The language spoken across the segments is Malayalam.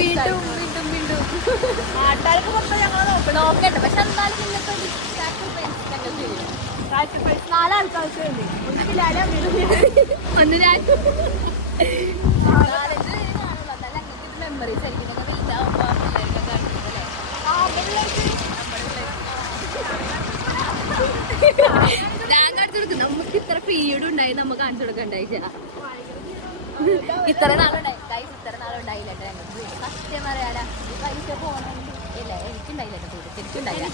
വീണ്ടും വീണ്ടും വീണ്ടും ആൾക്കാർക്ക് മൊത്തം ഞങ്ങൾ നോക്കട്ടെ. പക്ഷെ എന്നാലും നിങ്ങൾക്ക് നാലാൾക്കാർക്ക് വേണ്ടി ഒന്ന് മെമ്മറീസ് ആയിരിക്കും. ഞാൻ കാണിച്ചു കൊടുക്കും. നമുക്ക് ഇത്ര പീരീഡ് ഉണ്ടായി നമുക്ക് കാണിച്ചു കൊടുക്കണ്ടായി. ഇത്ര നാളുണ്ടായി ഇത്ര നാളുണ്ടായില്ല ഞങ്ങൾക്ക്. സത്യം പറയാടാ പൈസ പോകണമെങ്കിൽ ഇല്ല എനിക്കുണ്ടായില്ല. ശരിക്കുണ്ടായില്ല.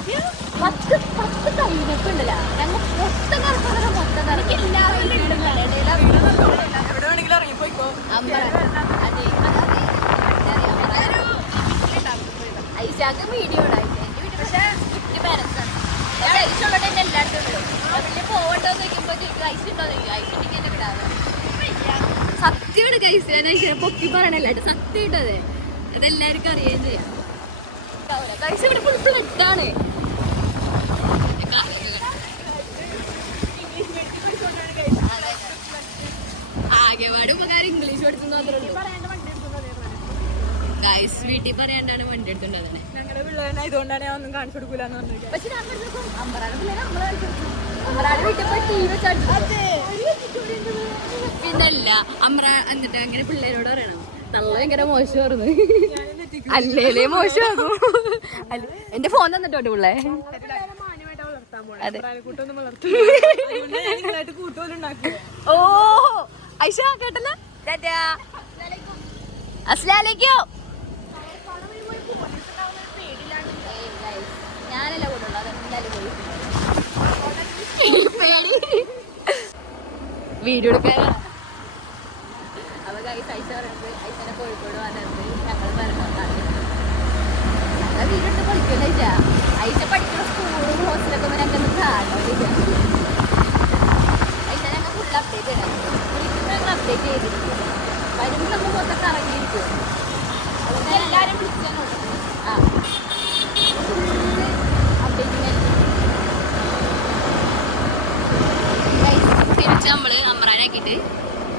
10 കഴിഞ്ഞൊക്കെ ഉണ്ടല്ലോ ഞങ്ങൾ മൊത്തം കറക്കം മൊത്തം കറക്കില്ല. ഐശാക്ക് വീഡിയോ ഉണ്ടായി. എന്റെ വീട്ടിൽ പക്ഷേ 50 പാരൻസ് ആണ്. ഐസുള്ളത് എന്നെ എല്ലായിടത്തും ഉള്ളൂ. അതിൽ പോകണ്ടോന്ന് ചോദിക്കുമ്പോൾ ഐസ് ഉണ്ടോ ചോദിക്കും. ഐസ് ഉണ്ടെങ്കിൽ എന്നെ വിടാതെ സത്യമാണ് കൈസ്. ഞാൻ ഐശ്വര്യ പൊക്കി പറയണല്ലോ സത്യം ഇട്ടത്. അതെല്ലാവർക്കും അറിയുകയും ചെയ്യാം. കൈസ് ഇവിടെ പുറത്ത് വെട്ടാണ്. ആകെപാട് ഉപകാരം ഇംഗ്ലീഷ് പഠിച്ചു മാത്രമേ ഉള്ളൂ. ഗൈസ് വീട്ടിൽ പറയാണ്ടാണ് വണ്ടി എടുത്തുണ്ടത്. ഞങ്ങളുടെ പിള്ളേരെ ഇതുകൊണ്ടാണ് ഞാൻ ഒന്നും കാണിച്ചു കൊടുക്കൂലെന്ന് പറഞ്ഞു. പക്ഷെ ഞാൻ അമ്പറാടെ പിള്ളേരെ നമ്മളെ കാണിച്ചു കൊടുക്കും. അമ്പറാടെ വീട്ടിൽ പോയി ടി വി പിന്നല്ല അമ്ര എന്നിട്ട് അങ്ങനെ പിള്ളേരോട് പറയണം നല്ല ഭയങ്കര മോശമായിരുന്നു. അല്ലേ മോശമാകും. എന്റെ ഫോൺ തന്നിട്ടോട്ട് പിള്ളേ. അതെ ഓ ഐഷ കേട്ടല്ലോ. അസ്സലാമലൈക്കും. ഞാനല്ല കൂട്ടുള്ളൂ. അതെന്തായാലും വീഡിയോ എടുക്കാനാണ്. അപ്പൊ ഗൈസ് ഐശ പറയുന്നത് ഐശനെ കോഴിക്കോട് വന്നിട്ട് ഞങ്ങൾ പറഞ്ഞതാണ് ഞങ്ങൾ വീഡിയോ എടുത്ത് പഠിക്കില്ല. ഐശ പഠിക്കുന്ന സ്കൂളും ഹോസ്റ്റലൊക്കെ ഞങ്ങൾക്ക് കാണാം. ഐശ ഞങ്ങൾ ഫുൾ അപ്ഡേറ്റ് തരാം. വിളിക്കുമ്പോൾ ഞങ്ങൾ അപ്ഡേറ്റ് ചെയ്തിരിക്കും. വരുമ്പോൾ നമ്മൾ മൊത്തം കറങ്ങിയിരിക്കും. അതുകൊണ്ട് എല്ലാവരും വിളിച്ചാൽ ആ ഫുള്ള് അപ്ഡേറ്റിംഗ് ആയിരിക്കും. തിരിച്ച് നമ്മള് അമ്രാനാക്കിയിട്ട്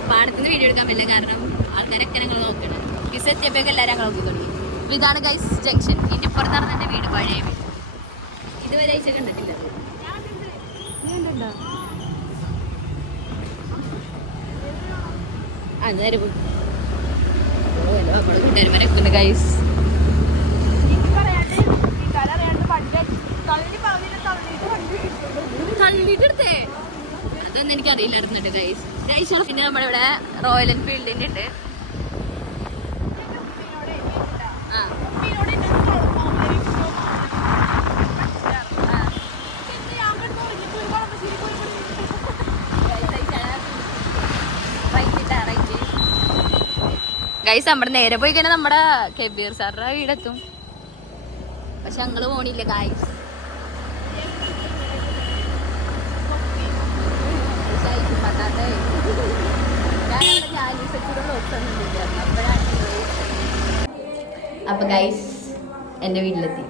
പാടത്തുനിന്ന് വീഡിയോ എടുക്കാൻ പറ്റില്ല. കാരണം ആൾക്കാരൊക്കെ ഞങ്ങൾ നോക്കണം. കിസ് എത്തിയപ്പോഴൊക്കെ എല്ലാവരും ഞങ്ങൾ നോക്കി തുടങ്ങി. ഇതാണ് ഗൈസ് ജംഗ്ഷൻ. ഇതിന്റെ പുറത്താണ് എൻ്റെ വീട്, പഴയ വീട്. ഇതുവരെ ഐശ കണ്ടിട്ടില്ല. അന്നേരം നമ്മുടെ കൂട്ടുകാരന്മാരൊക്കെ ഉണ്ട് ഗൈസ്. തള്ളിട്ടെടുത്തേ അതൊന്നും എനിക്ക് അറിയില്ലായിരുന്നുണ്ട് ഗൈസ്. പിന്നെ നമ്മുടെ ഇവിടെ റോയൽ എൻഫീൽഡിന്റെ ഉണ്ട്. ഗൈസ് നമ്മുടെ നേരെ പോയി കഴിഞ്ഞാൽ നമ്മുടെ കെബീർ സാറിന്റെ വീടെത്തും. പക്ഷെ ഞങ്ങള് പോണില്ല ഗൈസ്. അപ്പൊ ഗൈസ് എന്റെ വീട്ടിലെത്തി.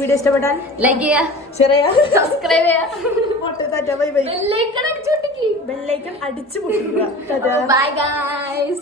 വീഡിയോ ഇഷ്ടപ്പെട്ടാൽ ലൈക്ക് ചെയ്യാ, ഷെയർ ചെയ്യാ, സബ്സ്ക്രൈബ് ചെയ്യാ, ബെല്ലൈക്കൺ അടിച്ചു പൊട്ടിക്കുക. Bye guys.